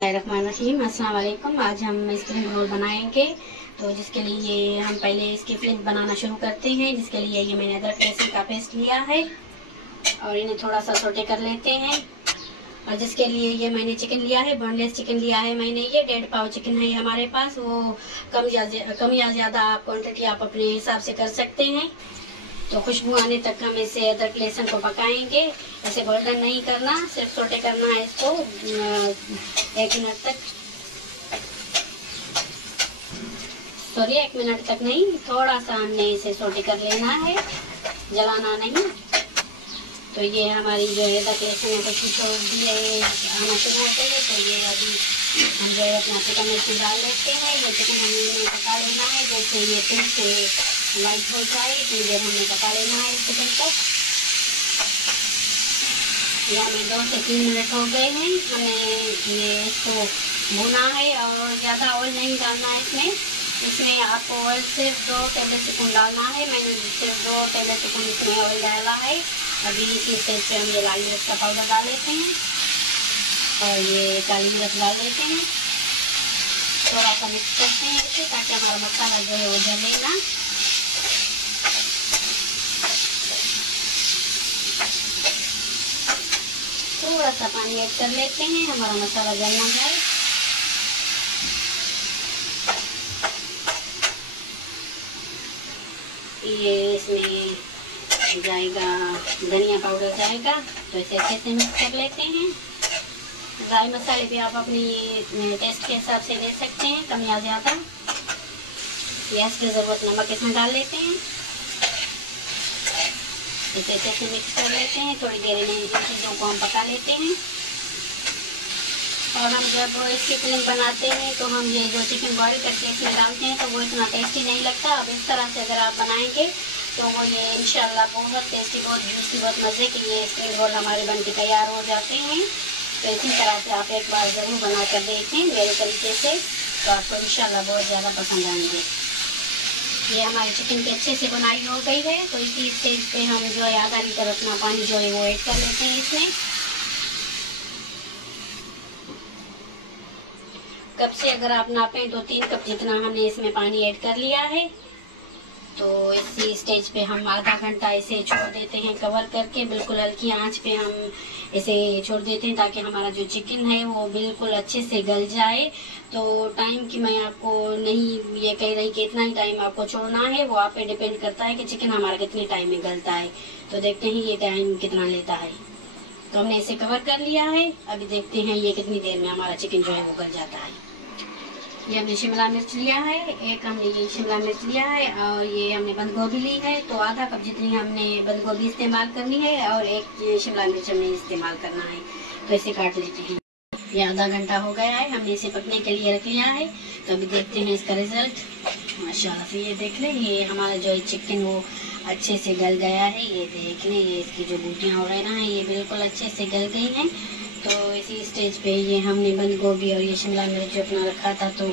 रहीम अस्सलाम वालेकुम। आज हम स्प्रिंग रोल बनाएंगे, तो जिसके लिए हम पहले इसकी फिलिंग बनाना शुरू करते हैं। जिसके लिए ये मैंने अदरक लहसुन का पेस्ट लिया है और इन्हें थोड़ा सा सोटे कर लेते हैं। और जिसके लिए ये मैंने चिकन लिया है, बोनलेस चिकन लिया है मैंने, ये 1.5 पाव चिकन है हमारे पास। वो कम या ज़्यादा आप क्वान्टिटी आप अपने हिसाब से कर सकते हैं। तो खुशबू आने तक हम इसे अदरक लहसुन को पकाएंगे। ऐसे गोल्डन नहीं करना, सिर्फ सोटे करना है इसको 1 मिनट तक। सॉरी 1 मिनट तक नहीं, थोड़ा सा हमने इसे सोटे कर लेना है, जलाना नहीं। तो ये हमारी जो है अदरक लहसुन है कुछ छोड़ दिए आना शुरू होते हैं। तो ये अभी हम जो है अपना चिकन मिर्ची डाल लेते हैं। ये चिकन हमें पका लेना है, जैसे ये फिर से लाइट हो जाए इतनी देर हमने पका लेना है इस चिकन को। ये हमें 2 से 3 मिनट हो गए हैं। हमें ये इसको भुना है और ज़्यादा ऑयल नहीं डालना है इसमें आपको ऑयल सिर्फ 2 टेबल स्पून डालना है। मैंने सिर्फ 2 टेबल स्पून इसमें ऑयल डाला है। अभी इसी स्टेज पे हम ये लाल मिर्च का पाउडर डाल लेते हैं और ये काली मिर्च डाल लेते हैं। थोड़ा सा मिक्स करते हैं इसे, ताकि हमारा मसाला जो है वो जले ना। थोड़ा सा पानी ऐड कर लेते हैं, हमारा मसाला जल ना जाए। ये इसमें जाएगा धनिया पाउडर जाएगा, तो इसे अच्छे से मिक्स कर लेते हैं। ड्राई मसाले भी आप अपनी टेस्ट के हिसाब से ले सकते हैं, कम या ज़्यादा। गैस की ज़रूरत नमक इसमें डाल लेते हैं, इसे अच्छे से मिक्स कर लेते हैं। थोड़ी देर में इन चीज़ों को हम पका लेते हैं। और हम जब इसकी फिलिंग बनाते हैं तो हम ये जो चिकन बॉयल करके इसमें डालते हैं, तो वो इतना टेस्टी नहीं लगता। अब इस तरह से अगर आप बनाएंगे तो वो ये इंशाल्लाह बहुत टेस्टी, बहुत जूसी, बहुत मज़े के ये स्प्रिंग रोल हमारे बन के तैयार हो जाते हैं। तो इसी तरह से आप एक बार ज़रूर बना कर देखें मेरे तरीके से, तो आपको इंशाल्लाह बहुत ज़्यादा पसंद आएंगे। ये हमारे चिकन की अच्छे से बुनाई हो गई है। तो इसी स्टेज पे हम जो है आधा लीटर अपना पानी जो है वो ऐड कर लेते हैं इसमें। कप से अगर आप नापें तो 3 कप जितना हमने इसमें पानी ऐड कर लिया है। तो इसी स्टेज पे हम आधा घंटा इसे छोड़ देते हैं कवर करके। बिल्कुल हल्की आंच पे हम इसे छोड़ देते हैं, ताकि हमारा जो चिकन है वो बिल्कुल अच्छे से गल जाए। तो टाइम की मैं आपको नहीं ये कह रही कि इतना ही टाइम आपको छोड़ना है, वो आप पे डिपेंड करता है कि चिकन हमारा कितने टाइम में गलता है। तो देखते हैं ये टाइम कितना लेता है। तो हमने इसे कवर कर लिया है। अभी देखते हैं ये कितनी देर में हमारा चिकन जो है वो गल जाता है। ये हमने शिमला मिर्च लिया है, एक हमने ये शिमला मिर्च लिया है, और ये हमने बंद गोभी ली है। तो आधा कप जितनी हमने बंद गोभी इस्तेमाल करनी है और एक ये शिमला मिर्च हमने इस्तेमाल करना है। तो इसे काट लेते हैं। ये आधा घंटा हो गया है, हमने इसे पकने के लिए रख लिया है। तो अभी देखते हैं इसका रिजल्ट। माशाल्लाह से ये देख लें, ये हमारा जो चिकन वो अच्छे से गल गया है। ये देख लें, ये इसकी जो बूटियाँ हो रही ना ये बिल्कुल अच्छे से गल गई हैं। तो इसी स्टेज पे ये हमने बंद गोभी और ये शिमला मिर्च जो अपना रखा था, तो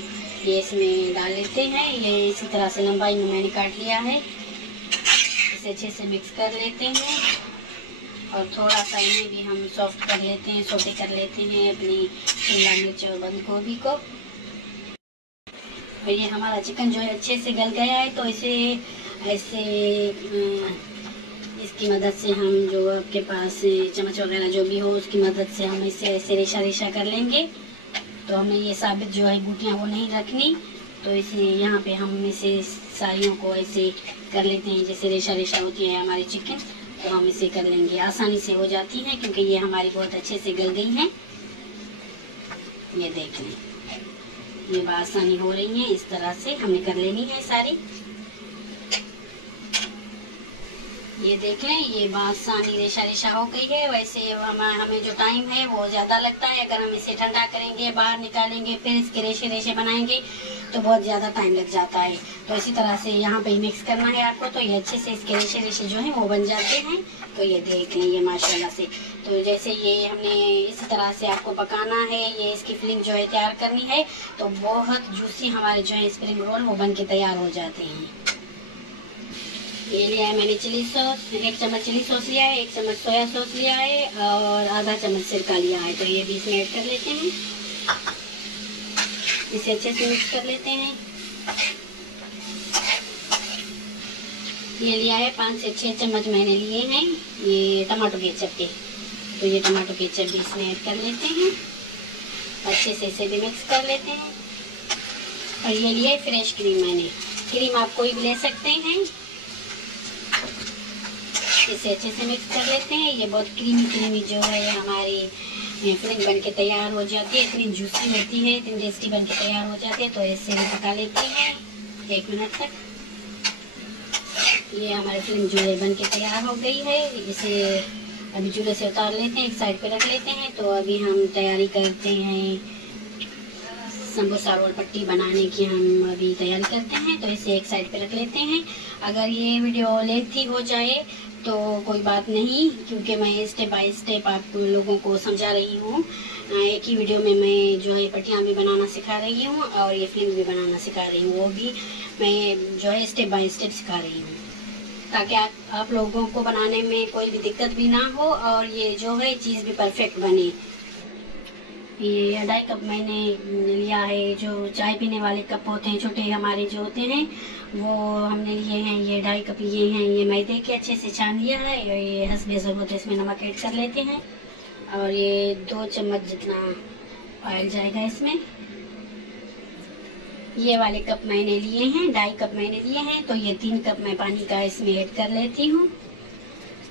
ये इसमें डाल लेते हैं। ये इसी तरह से लंबाई में मैंने काट लिया है। इसे अच्छे से मिक्स कर लेते हैं और थोड़ा सा इन्हें भी हम सॉफ्ट कर लेते हैं, सोटे कर लेते हैं अपनी शिमला मिर्च और बंद गोभी को। और ये हमारा चिकन जो है अच्छे से गल गया है। तो इसे ऐसे इसकी मदद से हम जो आपके पास चम्मच वगैरह जो भी हो उसकी मदद से हम इसे ऐसे रेशा रेशा कर लेंगे। तो हमें ये साबित जो है बूटियाँ वो नहीं रखनी। तो इसे यहाँ पे हम इसे सारियों को ऐसे कर लेते हैं, जैसे रेशा रेशा होती है हमारी चिकन। तो हम इसे कर लेंगे, आसानी से हो जाती हैं क्योंकि ये हमारी बहुत अच्छे से गल गई हैं। ये देख लें, ये आसानी हो रही है। इस तरह से हमें कर लेनी है सारी। ये देख लें, ये आसानी रेशा रेशा हो गई है। वैसे हमें जो टाइम है वो ज़्यादा लगता है। अगर हम इसे ठंडा करेंगे, बाहर निकालेंगे, फिर इसके रेशे रेशे बनाएंगे तो बहुत ज़्यादा टाइम लग जाता है। तो इसी तरह से यहाँ पे मिक्स करना है आपको, तो ये अच्छे से इसके रेशे रेशे जो हैं वो बन जाते हैं। तो ये देख लें, ये माशाल्लाह से। तो जैसे ये हमने इसी तरह से आपको पकाना है, ये इसकी फिलिंग जो है तैयार करनी है, तो बहुत जूसी हमारे जो है स्प्रिंग रोल वो बन के तैयार हो जाते हैं। ये लिया है मैंने चिली सॉस, 1 चम्मच चिली सॉस लिया है, 1 चम्मच सोया सॉस लिया है और आधा चम्मच सिरका लिया है। तो ये भी इसमें ऐड कर लेते हैं। इसे अच्छे से मिक्स कर लेते हैं। ये लिया है 5 से 6 चम्मच मैंने लिए हैं ये टमाटो केचप के। तो ये टमाटो केचप भी इसमें ऐड कर लेते हैं, अच्छे से इसे भी मिक्स कर लेते हैं। और ये लिया है फ्रेश क्रीम, मैंने क्रीम आप कोई भी ले सकते हैं। इसे अच्छे से मिक्स कर लेते हैं। ये बहुत क्रीमी जो है हमारी फिलिंग बन के तैयार हो जाती है, इतनी जूसी होती है, इतनी टेस्टी बन के तैयार हो जाती है। तो इसे पका लेते हैं 1 मिनट तक। ये हमारी फिलिंग जो है बन के तैयार हो गई है। इसे अभी चूल्हे से उतार लेते हैं, एक साइड पे रख लेते हैं। तो अभी हम तैयारी करते हैं समोसा रोल पट्टी बनाने की, हम अभी तैयारी करते हैं। तो इसे एक साइड पे रख लेते हैं। अगर ये वीडियो लेंथी हो जाए तो कोई बात नहीं, क्योंकि मैं स्टेप बाय स्टेप आप लोगों को समझा रही हूँ। एक ही वीडियो में मैं जो है पट्टियाँ भी बनाना सिखा रही हूँ और ये फिल्म भी बनाना सिखा रही हूँ, वो भी मैं जो है स्टेप बाय स्टेप सिखा रही हूँ, ताकि आप लोगों को बनाने में कोई भी दिक्कत भी ना हो और ये जो है चीज़ भी परफेक्ट बने। ये 2.5 कप मैंने लिया है, जो चाय पीने वाले कप होते हैं छोटे हमारे जो होते हैं, वो हमने लिए हैं। ये 2.5 कप लिए हैं, ये मैदे के अच्छे से छान लिया है। और ये हस्बे ज़रूरत है इसमें नमक ऐड कर लेते हैं। और ये 2 चम्मच जितना ऑयल जाएगा इसमें। ये वाले कप मैंने लिए हैं, 2.5 कप मैंने लिए हैं। तो ये 3 कप मैं पानी का इसमें ऐड कर लेती हूँ।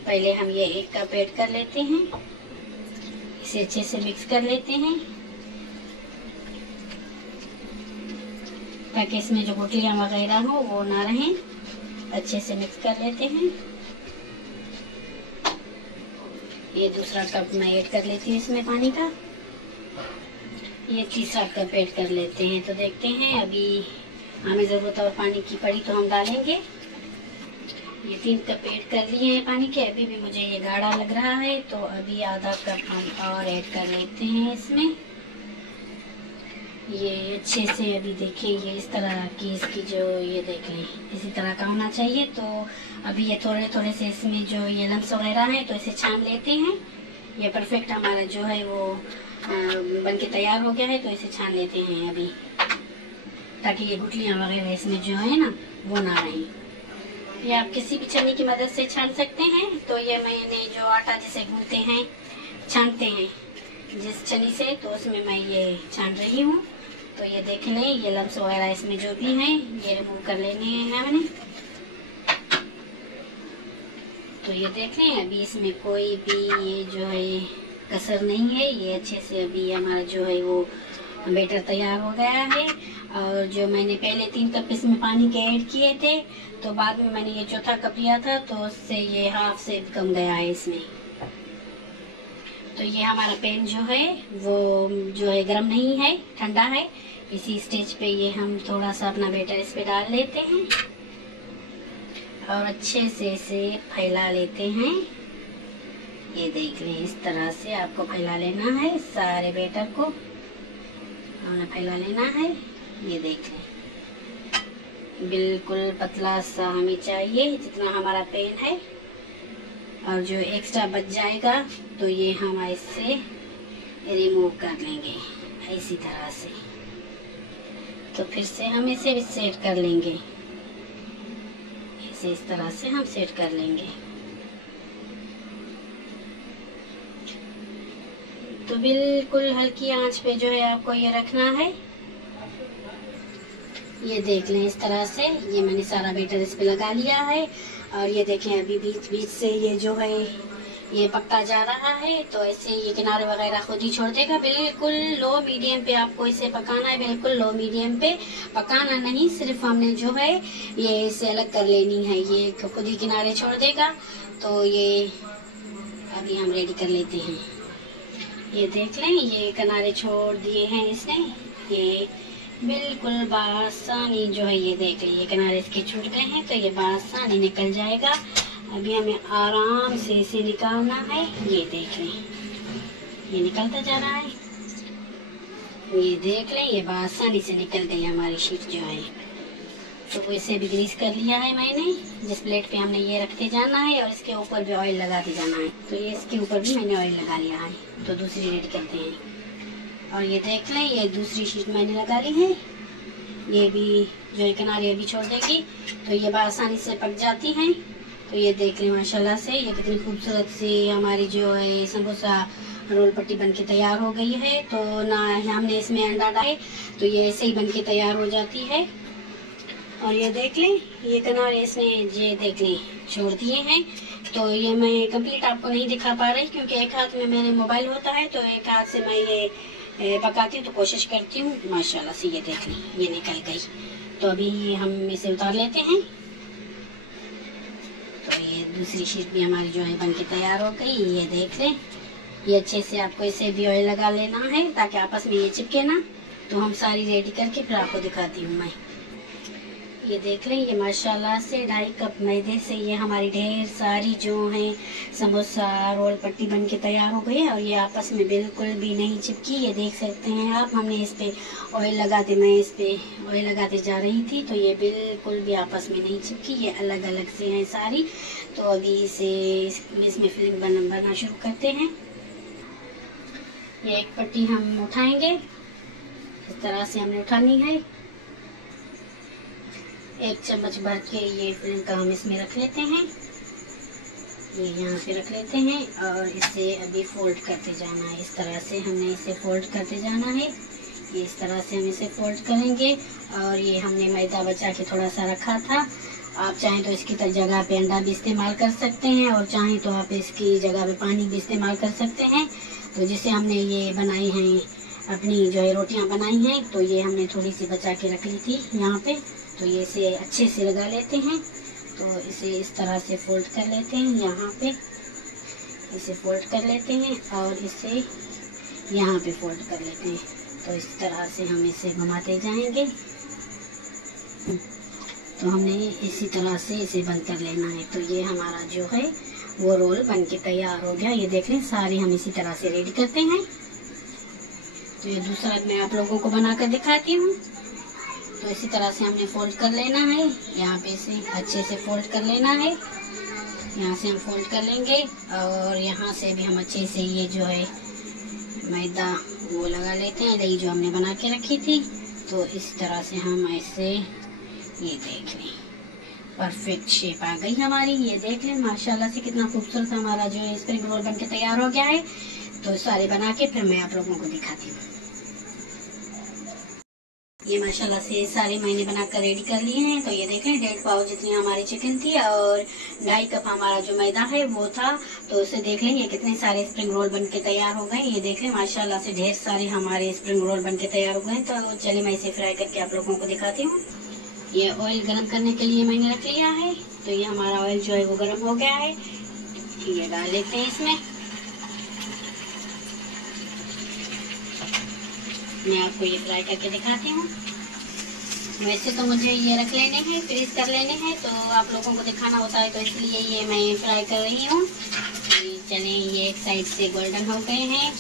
पहले हम ये 1 कप ऐड कर लेते हैं, इसे अच्छे से मिक्स कर लेते हैं ताकि इसमें जो गुठलियाँ वगैरह हो वो ना रहें। अच्छे से मिक्स कर लेते हैं। ये दूसरा कप मैं ऐड कर लेती हूँ इसमें पानी का। ये तीसरा कप ऐड कर लेते हैं। तो देखते हैं, अभी हमें ज़रूरत और पानी की पड़ी तो हम डालेंगे। ये 3 कप ऐड कर लिए हैं पानी के। अभी भी मुझे ये गाढ़ा लग रहा है, तो अभी आधा कप हम और ऐड कर लेते हैं इसमें। ये अच्छे से अभी देखिए, ये इस तरह की इसकी जो ये देख लें, इसी तरह का होना चाहिए। तो अभी ये थोड़े थोड़े से इसमें जो ये लम्स वगैरह हैं तो इसे छान लेते हैं। ये परफेक्ट हमारा जो है वो बन के तैयार हो गया है। तो इसे छान लेते हैं अभी, ताकि ये गुठलियाँ वगैरह इसमें जो है ना वो ना रहें। ये आप किसी भी छन्नी की मदद से छान सकते हैं। तो ये मैंने जो आटा जिसे गूंथते हैं, छानते हैं जिस छन्नी से, तो उसमें मैं ये छान रही हूँ। तो ये देख लें, ये लम्स वगैरह इसमें जो भी हैं ये रिमूव कर लेने हैं हमने। तो ये देख लें, अभी इसमें कोई भी ये जो है कसर नहीं है। ये अच्छे से अभी हमारा जो है वो बैटर तैयार हो गया है। और जो मैंने पहले 3 कप इसमें पानी के ऐड किए थे, तो बाद में मैंने ये चौथा कप लिया था, तो उससे ये हाफ से कम गया है इसमें। तो ये हमारा पैन जो है वो जो है गर्म नहीं है, ठंडा है। इसी स्टेज पे ये हम थोड़ा सा अपना बैटर इस पे डाल लेते हैं और अच्छे से इसे फैला लेते हैं। ये देख लें, इस तरह से आपको फैला लेना है, सारे बैटर को हमने फैला लेना है। ये देख लें, बिल्कुल पतला सा हमें चाहिए जितना हमारा पैन है। और जो एक्स्ट्रा बच जाएगा तो ये हम इससे रिमूव कर लेंगे इसी तरह से। तो फिर से हम इसे सेट कर लेंगे, इसे इस तरह से हम सेट कर लेंगे। तो बिल्कुल हल्की आंच पे जो है आपको ये रखना है। ये देख लें, इस तरह से ये मैंने सारा बैटर इस पे लगा लिया है। और ये देखें, अभी बीच बीच से ये जो है ये पकता जा रहा है। तो ऐसे ये किनारे वगैरह खुद ही छोड़ देगा। बिल्कुल लो मीडियम पे आपको इसे पकाना है, बिल्कुल लो मीडियम पे पकाना नहीं, सिर्फ हमने जो है ये इसे अलग कर लेनी है। ये खुद ही किनारे छोड़ देगा। तो ये अभी हम रेडी कर लेते हैं। ये देख लें, ये किनारे छोड़ दिए हैं इसने। ये बिल्कुल बासानी जो है, ये देख लें, ये किनारे इसके छूट गए हैं। तो ये बासानी निकल जाएगा। अभी हमें आराम से इसे निकालना है। ये देख लें, ये निकलता जा रहा है। ये देख लें, ये बासानी से निकल गई हमारी शीट जो है। तो इसे भी ग्रीस कर लिया है मैंने। जिस प्लेट पे हमने ये रखते जाना है और इसके ऊपर भी ऑयल लगाते जाना है। तो ये इसके ऊपर भी मैंने ऑयल लगा लिया है। तो दूसरी रेडी करते हैं। और ये देख लें, ये दूसरी शीट मैंने लगा ली है, ये भी जो है किनारे भी छोड़ देगी, तो ये आसानी से पक जाती हैं। तो ये देख लें माशाल्लाह से ये कितनी खूबसूरत सी हमारी जो है समोसा रोल पट्टी बनके तैयार हो गई है। तो ना हमने इसमें अंडा डाले, तो ये ऐसे ही बनके तैयार हो जाती है। और ये देख लें, ये किनारे इसने ये देख लें छोड़ दिए हैं। तो ये मैं कंप्लीट आपको नहीं दिखा पा रही क्योंकि एक हाथ में मेरे मोबाइल होता है, तो एक हाथ से मैं ये पकाती हूँ, तो कोशिश करती हूँ। माशाल्लाह से ये देख लें ये निकल गई। तो अभी हम इसे उतार लेते हैं। तो ये दूसरी शीट भी हमारी जो है बनके तैयार हो गई। ये देख लें, ये अच्छे से आपको इसे भी ऑयल लगा लेना है ताकि आपस में ये चिपके ना। तो हम सारी रेडी करके फिर आपको दिखाती हूँ मैं। ये देख लें, ये माशाल्लाह से 2.5 कप मैदे से ये हमारी ढेर सारी जो है समोसा रोल पट्टी बन के तैयार हो गई है। और ये आपस में बिल्कुल भी नहीं चिपकी, ये देख सकते हैं आप। हमने इस पे ऑयल लगाते, मैं इस पे ऑयल लगाते जा रही थी, तो ये बिल्कुल भी आपस में नहीं चिपकी, ये अलग अलग से हैं सारी। तो अभी इसमें फिल्म बनना शुरू करते हैं। ये एक पट्टी हम उठाएंगे, इस तरह से हमने उठानी है। 1 चम्मच भर के ये फिल्म का हम इसमें रख लेते हैं, ये यहाँ पे रख लेते हैं। और इसे अभी फोल्ड करते जाना है, इस तरह से हमने इसे फोल्ड करते जाना है। ये इस तरह से हम इसे फोल्ड करेंगे। और ये हमने मैदा बचा के थोड़ा सा रखा था, आप चाहें तो इसकी जगह पे अंडा भी इस्तेमाल कर सकते हैं, और चाहें तो आप इसकी जगह पे पानी भी इस्तेमाल कर सकते हैं। तो जिसे हमने ये बनाई हैं अपनी जो है रोटियां बनाई हैं, तो ये हमने थोड़ी सी बचा के रख ली थी यहाँ पे। तो ये इसे अच्छे से लगा लेते हैं। तो इसे इस तरह से फोल्ड कर लेते हैं, यहाँ पे इसे फोल्ड कर लेते हैं और इसे यहाँ पे फोल्ड कर लेते हैं। तो इस तरह से हम इसे घुमाते जाएंगे। तो हमने इसी तरह से इसे बंद कर लेना है। तो ये हमारा जो है वो रोल बन के तैयार हो गया। ये देख लें, सारे हम इसी तरह से रेडी करते हैं। तो ये दूसरा मैं आप लोगों को बनाकर दिखाती हूँ। तो इसी तरह से हमने फोल्ड कर लेना है, यहाँ पे इसे अच्छे से फोल्ड कर लेना है। यहाँ से हम फोल्ड कर लेंगे और यहाँ से भी हम अच्छे से ये जो है मैदा वो लगा लेते हैं, दही जो हमने बना के रखी थी। तो इस तरह से हम ऐसे ये देख लें, परफेक्ट शेप आ गई हमारी। ये देख लें माशाल्लाह से कितना खूबसूरत हमारा जो है स्प्रिंग रोल बनके तैयार हो गया है। तो सारे बना के फिर मैं आप लोगों को दिखाती हूँ। ये माशाल्लाह से सारे मैंने बनाकर रेडी कर लिए हैं। तो ये देखें 1.5 पाव जितनी हमारी चिकन थी और 2.5 कप हमारा जो मैदा है वो था। तो उसे देख लें ये कितने सारे स्प्रिंग रोल बनके तैयार हो गए। ये देख लें माशाल्लाह से ढेर सारे हमारे स्प्रिंग रोल बनके तैयार हो गए। तो चलिए मैं इसे फ्राई करके आप लोगों को दिखाती हूँ। ये ऑयल गर्म करने के लिए मैंने रख लिया है। तो ये हमारा ऑयल जो है वो गर्म हो गया है, ये डाल लेते हैं इसमें। मैं आपको ये फ्राई करके दिखाती हूँ। वैसे तो मुझे ये रख लेने हैं, फ्रीज कर लेने हैं, तो आप लोगों को दिखाना होता है, तो इसलिए ये मैं फ्राई कर रही हूँ। चलें, ये एक साइड से गोल्डन हो गए हैं,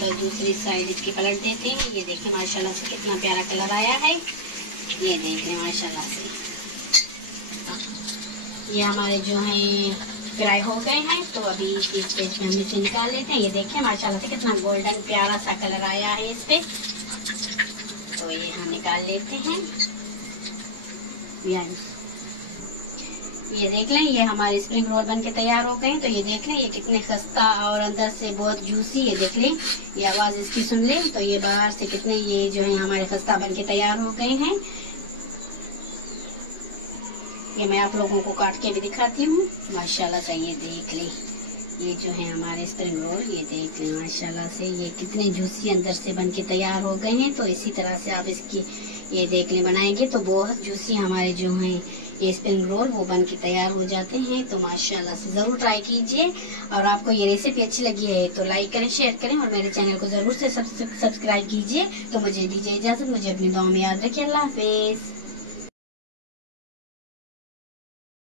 तो दूसरी साइड इसकी पलट देते हैं। ये देखें माशाल्लाह से कितना प्यारा कलर आया है। ये देख लें माशाल्लाह से ये हमारे जो हैं फ्राई हो गए हैं। तो अभी इस स्टेज पे हम इसे निकाल लेते हैं। ये देखें माशाल्लाह से कितना गोल्डन प्यारा सा कलर आया है इस पे। तो ये हम निकाल लेते हैं। ये देख लें, ये हमारे स्प्रिंग रोल बनके तैयार हो गए हैं। तो ये देख लें ये कितने खस्ता और अंदर से बहुत जूसी। ये देख लें, ये आवाज इसकी सुन लें। तो ये बाहर से कितने ये जो है हमारे खस्ता बनके तैयार हो गए हैं। ये मैं आप लोगों को काट के भी दिखाती हूँ माशाल्लाह से। ये देख लें, ये जो है हमारे स्प्रिंग रोल, ये देख लें माशाल्लाह से ये कितने जूसी अंदर से बनके तैयार हो गए हैं। तो इसी तरह से आप इसकी ये देख लें बनाएंगे तो बहुत जूसी हमारे जो हैं ये स्प्रिंग रोल वो बन के तैयार हो जाते हैं। तो माशाल्लाह से ज़रूर ट्राई कीजिए। और आपको ये रेसिपी अच्छी लगी है तो लाइक करें, शेयर करें और मेरे चैनल को ज़रूर से सब्सक्राइब कीजिए। तो मुझे दीजिए इजाज़त, मुझे अपनी दुआ में याद रखिए। अल्लाह हाफिज़।